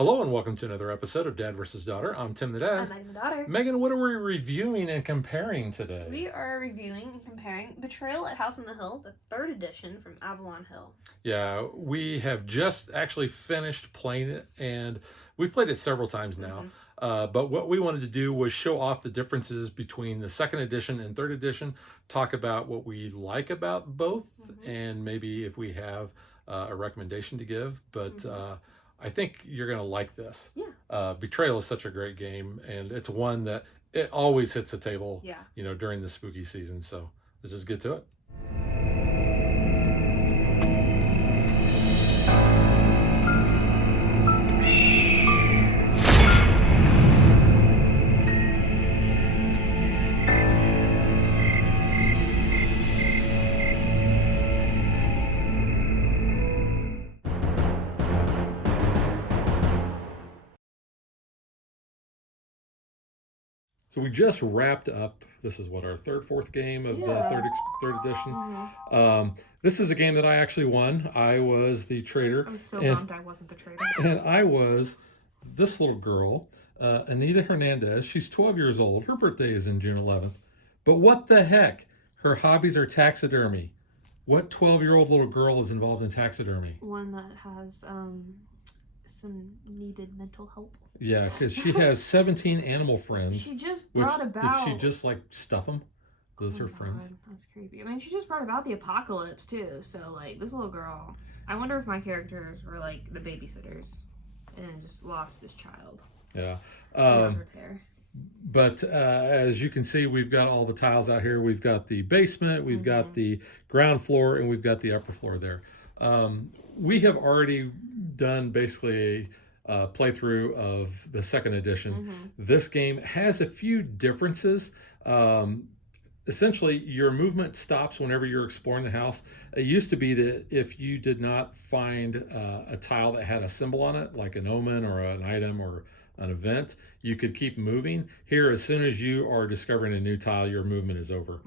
Hello and welcome to another episode of Dad vs. Daughter. I'm Tim the Dad. I'm Megan the daughter. Megan, what are we reviewing and comparing today? We are reviewing and comparing Betrayal at House on the Hill, the 3rd edition from Avalon Hill. Yeah, we have just actually finished playing it, and we've played it several times now. But what we wanted to do was show off the differences between the 2nd edition and 3rd edition, talk about what we like about both, and maybe if we have a recommendation to give. But I think you're going to like this. Yeah. Betrayal is such a great game, and it's one that it always hits the table, Yeah. during the spooky season. So let's just get to it. So we just wrapped up. This is what, our fourth game of the third edition. This is a game that I actually won. I was the traitor. I was so bummed I wasn't the traitor. And I was this little girl, Anita Hernandez. She's 12 years old. Her birthday is in June 11th. But what the heck? Her hobbies are taxidermy. What 12-year-old little girl is involved in taxidermy? One that has some needed mental help. Yeah, because she has 17 animal friends. She just brought about... Did she just like stuff them? Those are friends. God, that's creepy. I mean, she just brought about the apocalypse too. So like this little girl, I wonder if my characters were like the babysitters and just lost this child. Yeah. Repair. But as you can see, we've got all the tiles out here. We've got the basement, we've got the ground floor, and we've got the upper floor there. We have already done basically a playthrough of the 2nd edition. This game has a few differences. Essentially, your movement stops whenever you're exploring the house. It used to be that if you did not find a tile that had a symbol on it, like an omen or an item or an event, you could keep moving. Here, as soon as you are discovering a new tile, your movement is over.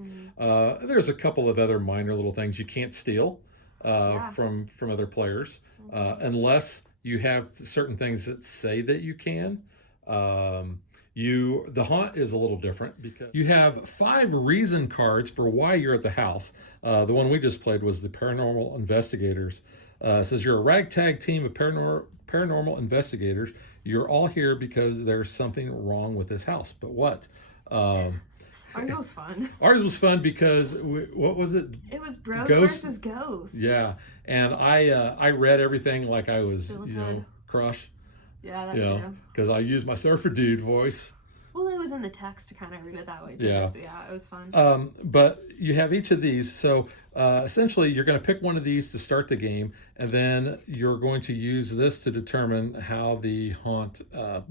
There's a couple of other minor little things. You can't steal from other players unless you have certain things that say that you can. The haunt is a little different because you have 5 reason cards for why you're at the house. The one we just played was the paranormal investigators. It says you're a ragtag team of paranormal investigators. You're all here because there's something wrong with this house. But what? Ours was fun. Ours was fun because what was it? It was bros versus ghosts. Yeah, and I read everything like I was Crush. Yeah, that's too. Because I used my surfer dude voice. Well, it was in the text to kind of read it that way too. Yeah. So yeah, it was fun. But you have each of these. So essentially, you're going to pick one of these to start the game, and then you're going to use this to determine how the haunt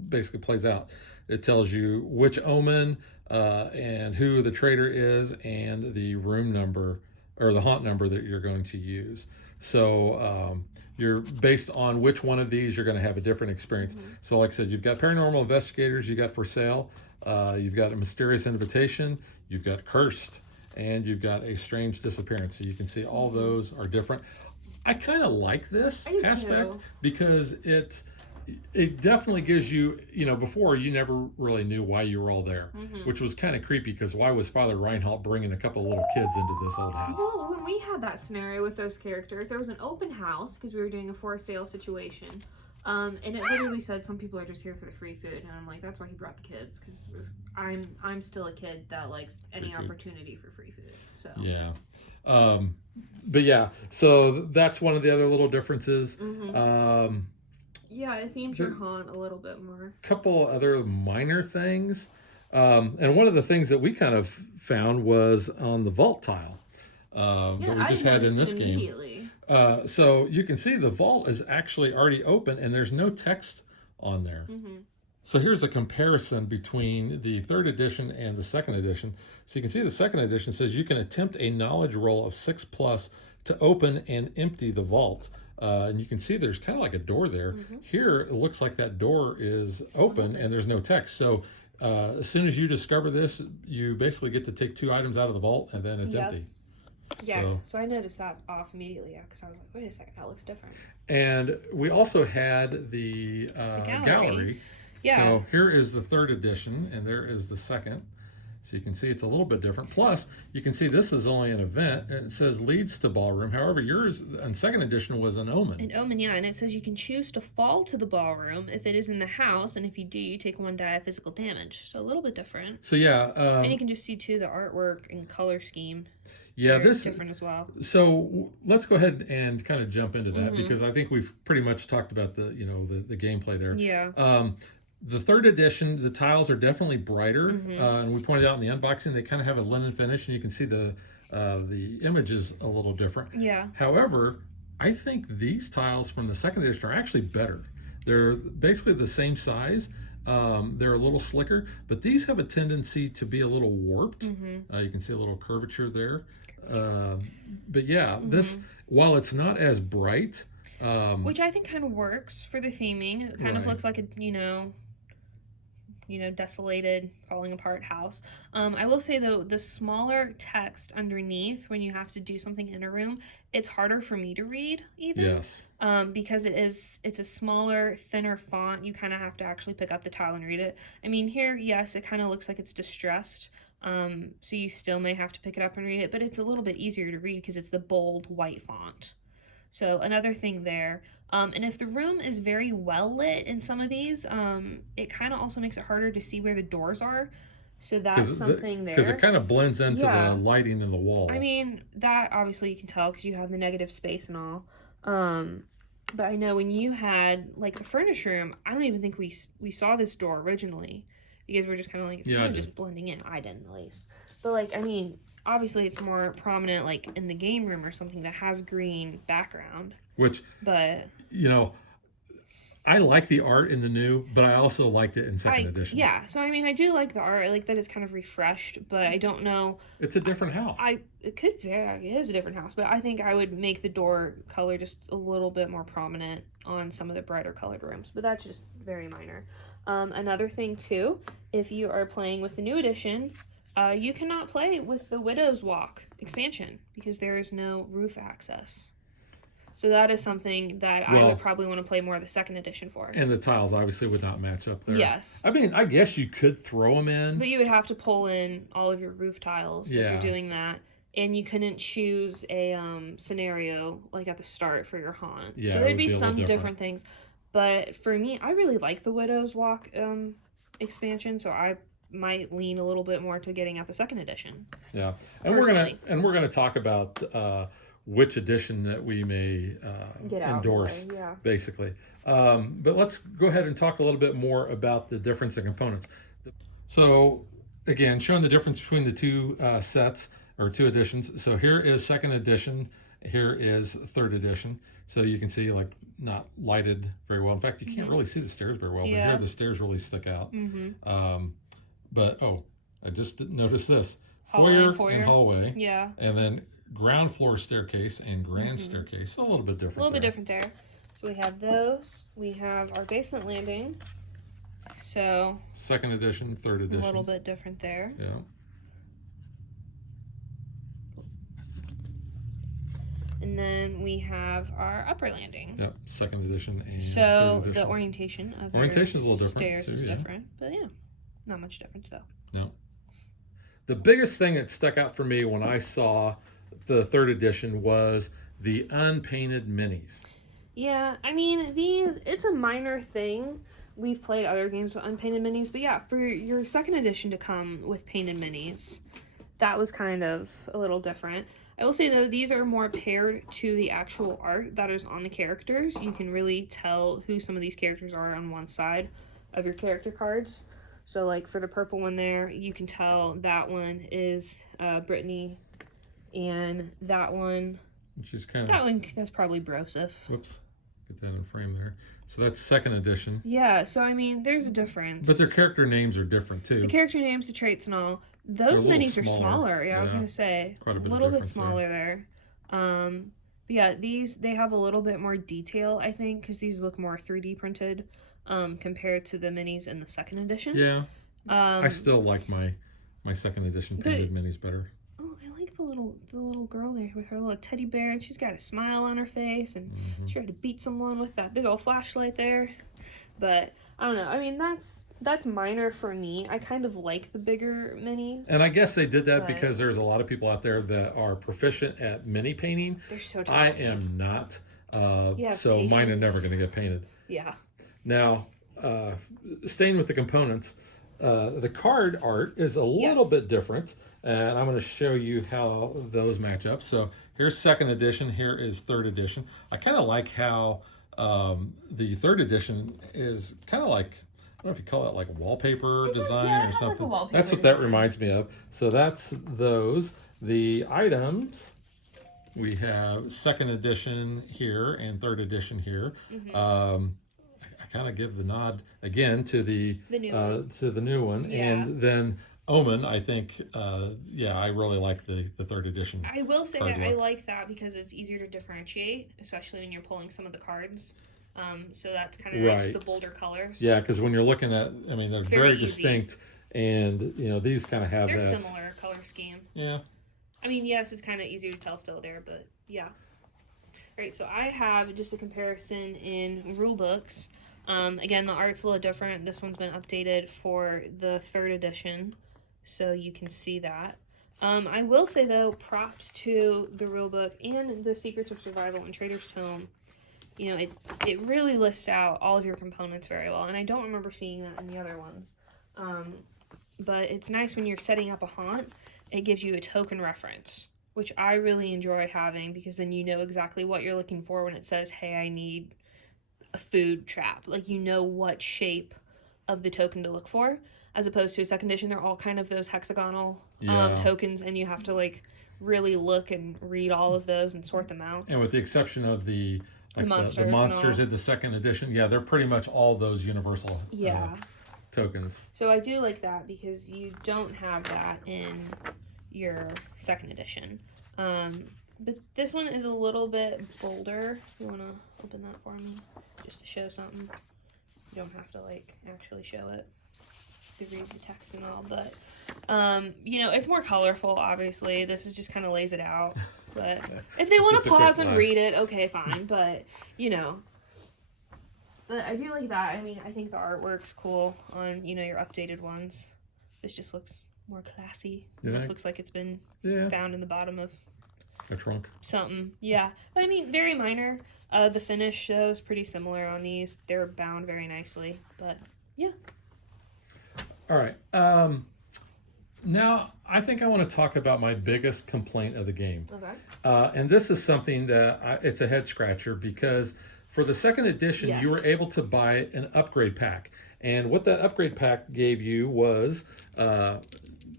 basically plays out. It tells you which omen and who the traitor is, and the room number or the haunt number that you're going to use. So you're based on which one of these you're going to have a different experience. So like I said, you've got paranormal investigators, you got for sale, you've got a mysterious invitation, you've got cursed, and you've got a strange disappearance. So you can see all those are different. I kind of like this aspect because it definitely gives you, before you never really knew why you were all there, which was kind of creepy because why was Father Reinhold bringing a couple of little kids into this old house? Well, when we had that scenario with those characters, there was an open house because we were doing a for sale situation. And it literally said some people are just here for the free food. And I'm like, that's why he brought the kids, because I'm still a kid that likes any opportunity for free food. So yeah. But yeah, so that's one of the other little differences. Yeah, it themes your haunt a little bit more. Couple other minor things. And one of the things that we kind of found was on the vault tile that we just had in this game. So you can see the vault is actually already open and there's no text on there. So here's a comparison between the 3rd edition and the 2nd edition. So you can see the 2nd edition says you can attempt a knowledge roll of 6+ to open and empty the vault. And you can see there's kind of like a door there. Here, it looks like that door is open and there's no text. So as soon as you discover this, you basically get to take 2 items out of the vault and then it's empty. Yeah, so I noticed that off immediately, because I was like, wait a second, that looks different. And we also had the gallery. Yeah. So here is the 3rd edition, and there is the 2nd. So you can see it's a little bit different. Plus, you can see this is only an event, and it says leads to ballroom. However, yours in 2nd edition was an omen. An omen, yeah, and it says you can choose to fall to the ballroom if it is in the house, and if you do, you take 1 die of physical damage. So a little bit different. So yeah, and you can just see too the artwork and color scheme. Yeah, this is different as well. So let's go ahead and kind of jump into that, because I think we've pretty much talked about the the gameplay there. Yeah. The 3rd edition, the tiles are definitely brighter, and we pointed out in the unboxing they kind of have a linen finish, and you can see the images a little different. Yeah. However, I think these tiles from the 2nd edition are actually better. They're basically the same size. They're a little slicker, but these have a tendency to be a little warped. You can see a little curvature there. But yeah, this, while it's not as bright, which I think kind of works for the theming. It kind of looks like a desolated, falling apart house. I will say though, the smaller text underneath when you have to do something in a room, it's harder for me to read even. Yes. Because it's a smaller, thinner font. You kind of have to actually pick up the tile and read it. I mean, here, yes, it kind of looks like it's distressed. So you still may have to pick it up and read it, but it's a little bit easier to read because it's the bold white font. So another thing there. And if the room is very well lit in some of these, it kind of also makes it harder to see where the doors are. So that's something there. Because it kind of blends into the lighting in the wall. I mean, that obviously you can tell because you have the negative space and all. But I know when you had, like, the furniture room, I don't even think we saw this door originally. Because we're just kind of like, it's kind of just blending in. I didn't, at least. But, like, I mean, obviously it's more prominent, like, in the game room or something that has green background. But I like the art in the new, but I also liked it in 2nd edition. Yeah, so I mean, I do like the art. I like that it's kind of refreshed, but I don't know. It's a different house. It is a different house, but I think I would make the door color just a little bit more prominent on some of the brighter colored rooms, but that's just very minor. Another thing too, if you are playing with the new edition, you cannot play with the Widow's Walk expansion because there is no roof access. So that is something that I would probably want to play more of the 2nd edition for. And the tiles obviously would not match up there. Yes. I mean, I guess you could throw them in. But you would have to pull in all of your roof tiles if you're doing that. And you couldn't choose a scenario like at the start for your haunt. Yeah, so there'd be some different things. But for me, I really like the Widow's Walk expansion, so I might lean a little bit more to getting out the 2nd edition. Yeah. And we're gonna talk about which edition that we may endorse, basically. But let's go ahead and talk a little bit more about the difference in components. So again, showing the difference between the two sets or 2 editions. So here is 2nd edition, here is 3rd edition. So you can see, like, not lighted very well. In fact, you can't really see the stairs very well, but here the stairs really stick out. But I just noticed this. Foyer and hallway. Yeah. And then ground floor staircase and grand staircase. A little bit different. A little bit different there. So we have those. We have our basement landing. So 2nd edition, 3rd edition. A little bit different there. Yeah. And then we have our upper landing. Yep, 2nd edition and 3rd so edition. The orientation of orientation is a little different. Stairs is different, but yeah, not much difference though. No. The biggest thing that stuck out for me when I saw the 3rd edition was the unpainted minis. Yeah, I mean, it's a minor thing. We've played other games with unpainted minis, but yeah, for your 2nd edition to come with painted minis, that was kind of a little different. I will say though, these are more paired to the actual art that is on the characters. You can really tell who some of these characters are on one side of your character cards. So like for the purple one there, you can tell that one is Brittany, and that one, which is kind of, that's probably Broseph. Whoops, get that in frame there. So that's 2nd edition. Yeah, so I mean, there's a difference. But their character names are different too. The character names, the traits, and all. Those minis are smaller. Yeah, I was gonna say quite a little bit smaller there. But yeah, they have a little bit more detail, I think, because these look more 3D printed compared to the minis in the 2nd edition. Yeah. I still like my 2nd edition painted minis better. Oh, I like the little girl there with her little teddy bear, and she's got a smile on her face, and she tried to beat someone with that big old flashlight there. But I don't know. I mean, that's minor for me. I kind of like the bigger minis. And I guess they did that because there's a lot of people out there that are proficient at mini painting. They're so I talented. am not. Yeah, so mine are patience. never going to get painted. Yeah. Now, staying with the components, the card art is a little bit different, and I'm going to show you how those match up. So here's 2nd edition, here is 3rd edition. I kind of like how the 3rd edition is kind of like, I don't know if you call it like wallpaper design or something. Like that's what that reminds me of. So that's those. The items, we have 2nd edition here and 3rd edition here. I kind of give the nod again to the new one, and then Omen. I think, I really like the 3rd edition. I will say that I like that because it's easier to differentiate, especially when you're pulling some of the cards. So that's kind of nice with the bolder colors. Yeah, because when you're looking at, I mean, they're very distinct, and these kind of have they're that similar color scheme. Yeah. I mean, yes, it's kind of easier to tell still there, but yeah. All right, so I have just a comparison in rulebooks. Again, the art's a little different. This one's been updated for the 3rd edition, so you can see that. I will say, though, props to the rulebook and the Secrets of Survival and Trader's Tome. It really lists out all of your components very well, and I don't remember seeing that in the other ones. But it's nice when you're setting up a haunt, it gives you a token reference, which I really enjoy having, because then you know exactly what you're looking for when it says, hey, I need a food trap. Like, you know what shape of the token to look for, as opposed to a 2nd edition. They're all kind of those hexagonal tokens, and you have to really look and read all of those and sort them out. And with the exception of the monsters in the 2nd edition, they're pretty much all those universal tokens. So I do like that, because you don't have that in your 2nd edition. But this one is a little bit bolder. You want to open that for me just to show something? You don't have to actually show it to read the text and all, but it's more colorful. Obviously, this is just kind of lays it out. But if they want to pause and read it, okay, fine. But but I do like that. I mean, I think the artwork's cool on your updated ones. This just looks more classy. This looks like it's been found in the bottom of a trunk. Something. Yeah. I mean, very minor. The finish shows pretty similar on these. They're bound very nicely, but yeah. All right. Now, I think I want to talk about my biggest complaint of the game. Okay. And this is something that it's a head scratcher, because for the 2nd edition, you were able to buy an upgrade pack. And what that upgrade pack gave you was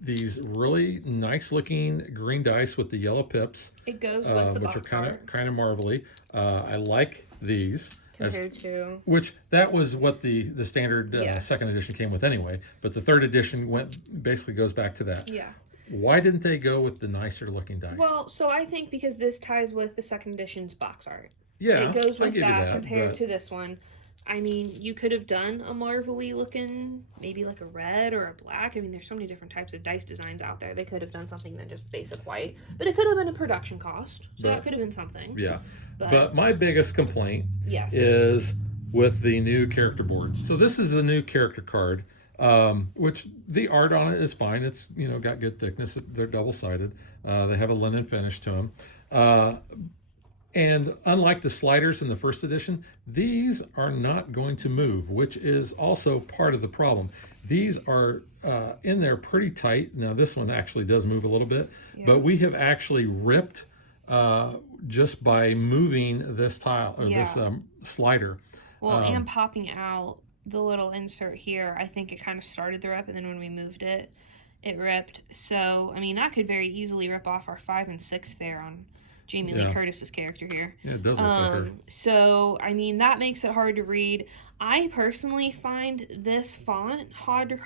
these really nice looking green dice with the yellow pips. It goes with the which box are art. kind of marvelly. I like these. Compared to... Which, that was what the standard 2nd edition came with anyway. But the 3rd edition basically goes back to that. Yeah. Why didn't they go with the nicer looking dice? Well, so I think because this ties with the 2nd edition's box art. Yeah, it goes with that compared but... to this one. I mean, you could have done a marvelly looking, maybe like a red or a black. I mean, there's so many different types of dice designs out there. They could have done something than just basic white, but it could have been a production cost. So that could have been something. Yeah. But my biggest complaint is with the new character boards. So this is the new character card, which the art on it is fine. It's, got good thickness. They're double-sided. They have a linen finish to them. And unlike the sliders in the 1st edition, these are not going to move, which is also part of the problem. These are in there pretty tight. Now, this one actually does move a little bit, but we have actually ripped just by moving this tile or this slider. Well, and popping out the little insert here, I think it kind of started the rip, and then when we moved it, it ripped. So, I mean, that could very easily rip off our 5 and 6 there on Jamie Lee Curtis's character here. Yeah, it does look like her. So, I mean, that makes it hard to read. I personally find this font hard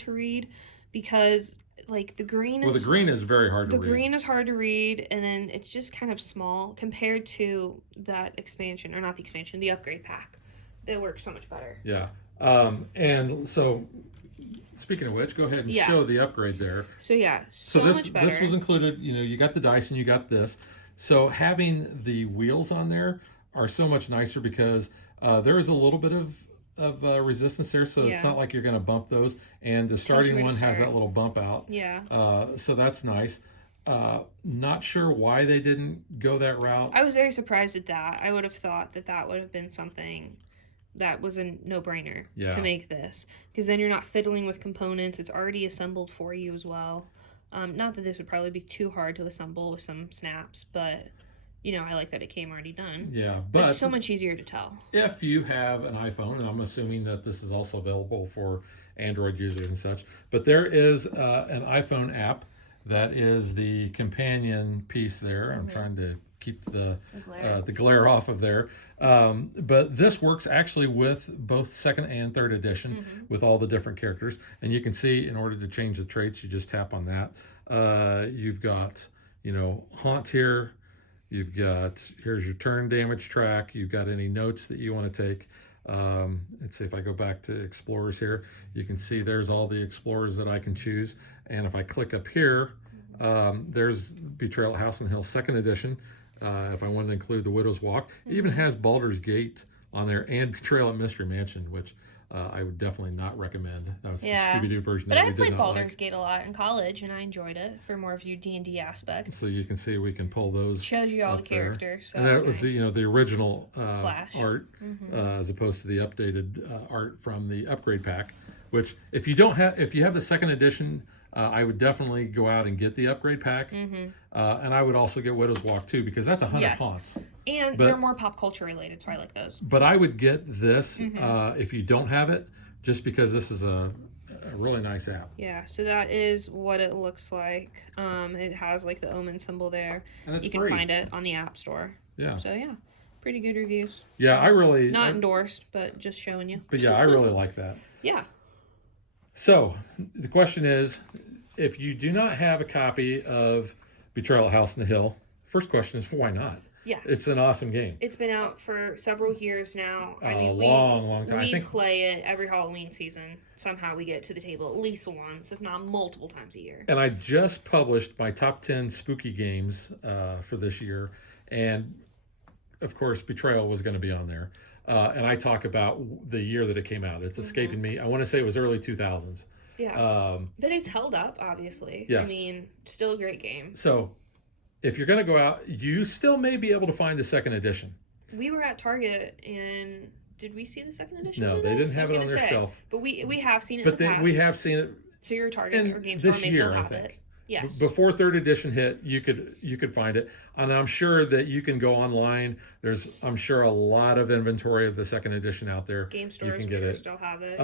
to read because, the green is... Well, the green is very hard to read. The green is hard to read, and then it's just kind of small compared to that expansion, or not the expansion, the upgrade pack. It works so much better. Yeah. And so speaking of which, go ahead and Yeah. show the upgrade there. So yeah, So so this much better. this was included. You know, you got the dice and you got this. So having the wheels on there are so much nicer because there is a little bit of resistance there, so it's Yeah. not like you're going to bump those. And the starting where to one has start. that little bump out. Yeah. So that's nice. Not sure why they didn't go that route. I was very surprised at that. I would have thought that that would have been something that was a no-brainer Yeah. to make this, because then you're not fiddling with components. It's already assembled for you as well. Not that this would probably be too hard to assemble with some snaps, but you know, I like that it came already done. Yeah, But but it's so much easier to tell. if you have an iPhone, and I'm assuming that this is also available for Android users and such, but there is an iPhone app that is the companion piece there. I'm trying to keep the glare off of there. But this works actually with both second and third edition with all the different characters. And you can see in order to change the traits, you just tap on that. You've got, you know, haunt here. You've got, here's your turn damage track. You've got any notes that you want to take. Let's see if I go back to Explorers here. You can see there's all the Explorers that I can choose. And if I click up here, there's Betrayal at House on the Hill 2nd edition. If I wanted to include the Widow's Walk. It even has Baldur's Gate on there and Betrayal at Mystery Mansion, which I would definitely not recommend. That was the Scooby-Doo version But that I we did played not Baldur's like. Gate a lot in college, and I enjoyed it for more of your D&D aspect. So you can see we can pull those. Shows you all up the there. characters. So And that that's was nice. the, you know, the original Flash. art as opposed to the updated art from the upgrade pack. Which, if you have the 2nd edition, I would definitely go out and get the upgrade pack, and I would also get Widow's Walk too, because that's 100 Yes. haunts. And they're more pop culture related, so I like those. But I would get this if you don't have it, just because this is a really nice app. Yeah, so that is what it looks like. It has like the omen symbol there. And it's You can free. find it on the App Store. Yeah. So yeah, pretty good reviews. Yeah, I really Not endorsed, but just showing you. But yeah, I really like that. Yeah. So the question is, if you do not have a copy of Betrayal at House on the Hill, first question is why not? Yeah. It's an awesome game. It's been out for several years now. Long time. I We think play it every Halloween season. Somehow we get to the table at least once, if not multiple times a year. And I just published my top 10 spooky games for this year. And of course, Betrayal was going to be on there. And I talk about the year that it came out. It's escaping me. I want to say it was early 2000s. Yeah. But it's held up, obviously. Yes. I mean, still a great game. So if you're going to go out, you still may be able to find the 2nd edition. We were at Target, and did we see the 2nd edition? No, today? they didn't I have was it on gonna their say, shelf. But we have seen it But in the past. we have seen it. So your Target And or Game Store this may still year, I have think. it. Yes. Before 3rd edition hit, you could find it, and I'm sure that you can go online. There's, I'm sure, a lot of inventory of the 2nd edition out there. Game You stores can for get sure it. still have it.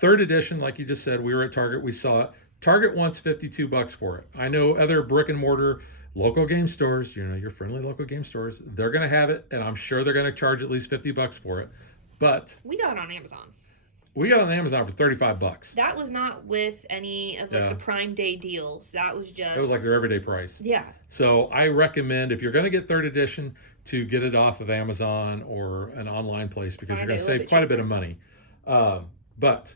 3rd edition, like you just said, we were at Target. We saw it. Target wants $52 for it. I know other brick and mortar local game stores, you know, your friendly local game stores, they're going to have it, and I'm sure they're going to charge at least $50 for it. But we got it on Amazon. we got it on Amazon for $35. That was not with any of like the Prime Day deals. That was just. It was like their everyday price. Yeah. So I recommend, if you're going to get 3rd edition, to get it off of Amazon or an online place, because you're going to save quite a bit of money. But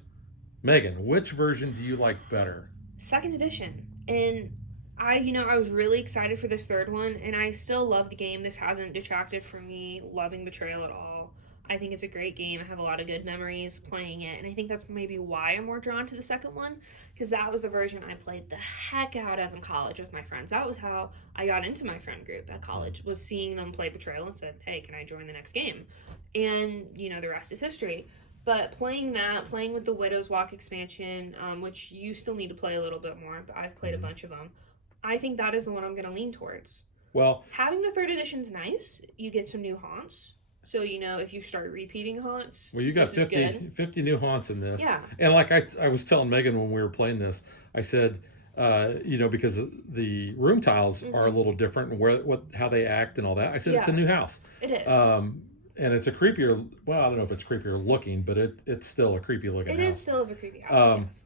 Megan, which version do you like better? 2nd edition. And I was really excited for this 3rd one, and I still love the game. This hasn't detracted from me loving Betrayal at all. I think it's a great game. I have a lot of good memories playing it, and I think that's maybe why I'm more drawn to the 2nd one, because that was the version I played the heck out of in college with my friends. That was how I got into my friend group at college, was seeing them play Betrayal and said, hey, can I join the next game? And, the rest is history. But playing with the Widow's Walk expansion, which you still need to play a little bit more, but I've played a bunch of them, I think that is the one I'm going to lean towards. Well, having the 3rd edition's nice. You get some new haunts. So, if you start repeating haunts, you got 50 new haunts in this. Yeah. And like I was telling Megan when we were playing this, I said, because the room tiles are a little different and how they act and all that. I said, it's a new house. It is. And it's a creepier, well, I don't know if it's creepier looking, but it's still a creepy looking house. It is still a creepy house,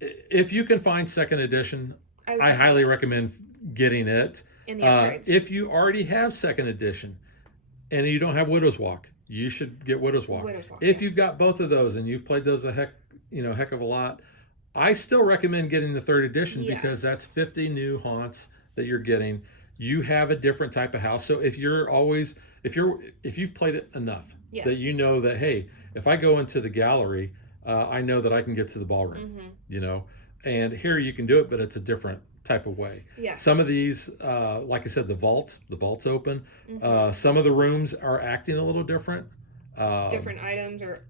yes. If you can find 2nd edition, I highly recommend getting it. And the upgrades. If you already have 2nd edition and you don't have Widow's Walk, you should get Widow's Walk. If you've got both of those and you've played those a heck heck of a lot. I still recommend getting the third edition Yes. because that's 50 new haunts that you're getting. You have a different type of house. So if you've played it enough Yes. that you know that, hey, if I go into the gallery, I know that I can get to the ballroom, and here you can do it, but it's a different type of way. Yes. Some of these, like I said, the vault's open. Some of the rooms are acting a little different. Different items or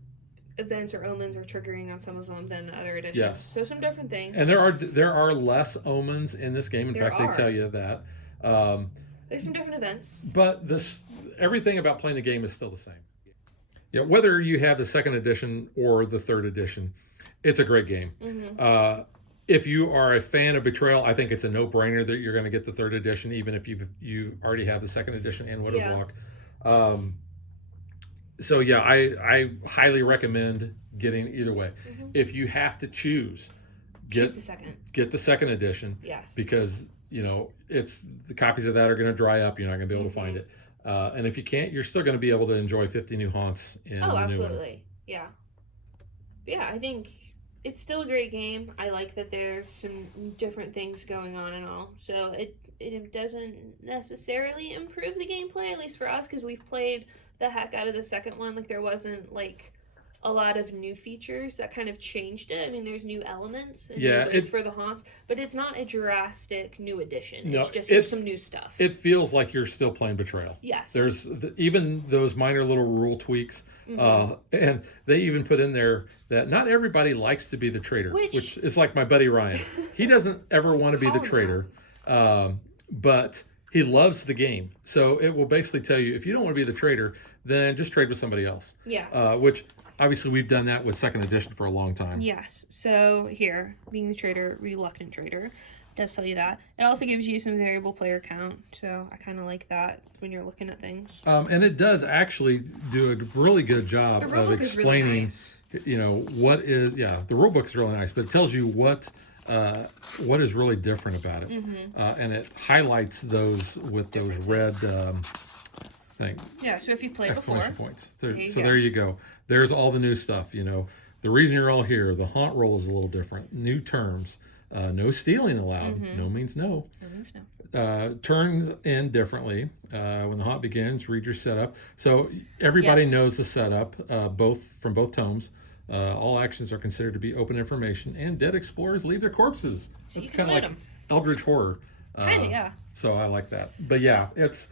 events or omens are triggering on some of them than the other editions. Yes. So some different things. And there are less omens in this game. In fact, they tell you that. There's some different events. But everything about playing the game is still the same. Yeah, whether you have the second edition or the third edition, it's a great game. If you are a fan of Betrayal, I think it's a no-brainer that you're going to get the third edition, even if you already have the second edition and Widow's Walk. So yeah, I highly recommend getting either way. If you have to choose the second. Get the second edition. Yes. Because it's the copies of that are going to dry up. You're not going to be able to find it. And if you can't, you're still going to be able to enjoy 50 new haunts in the new one. Absolutely. Yeah. But yeah, I think it's still a great game. I like that there's some different things going on and all. So it doesn't necessarily improve the gameplay, at least for us, because we've played the heck out of the second one. Like, there wasn't like a lot of new features that kind of changed it. I mean, there's new elements and new ways for the haunts, but it's not a drastic new addition. No, it's just here's some new stuff. It feels like you're still playing Betrayal. Yes. There's even those minor little rule tweaks, and they even put in there that not everybody likes to be the traitor, which is like my buddy Ryan. He doesn't ever want to be the traitor, but he loves the game. So it will basically tell you, if you don't want to be the traitor, then just trade with somebody else. Yeah. Which obviously we've done that with second edition for a long time. Yes. So here, being the traitor, reluctant traitor, does tell you that. It also gives you some variable player count. So I kind of like that when you're looking at things. And it does actually do a really good job of explaining, what is, the rule book's really nice, but it tells you what is really different about it. And it highlights those with those red thing. Yeah, so if you played before. Points. There you go. There's all the new stuff, The reason you're all here, the haunt roll is a little different. New terms. No stealing allowed. No means no. No means no. Turns in differently. When the haunt begins, read your setup. So everybody knows the setup, from both tomes. All actions are considered to be open information, and dead explorers leave their corpses. So it's kind of like Eldritch horror. Kind of, yeah. So I like that. But yeah, it's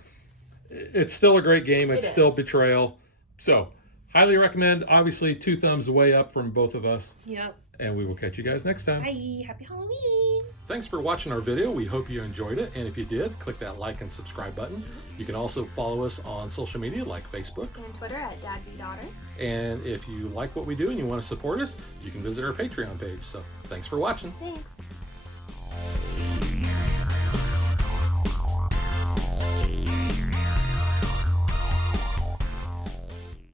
still a great game. It's still Betrayal. So highly recommend. Obviously, 2 thumbs way up from both of us. Yep. And we will catch you guys next time. Bye. Happy Halloween. Thanks for watching our video. We hope you enjoyed it. And if you did, click that like and subscribe button. You can also follow us on social media like Facebook and Twitter at DadBeDaughter. And if you like what we do and you want to support us, you can visit our Patreon page. So thanks for watching. Thanks.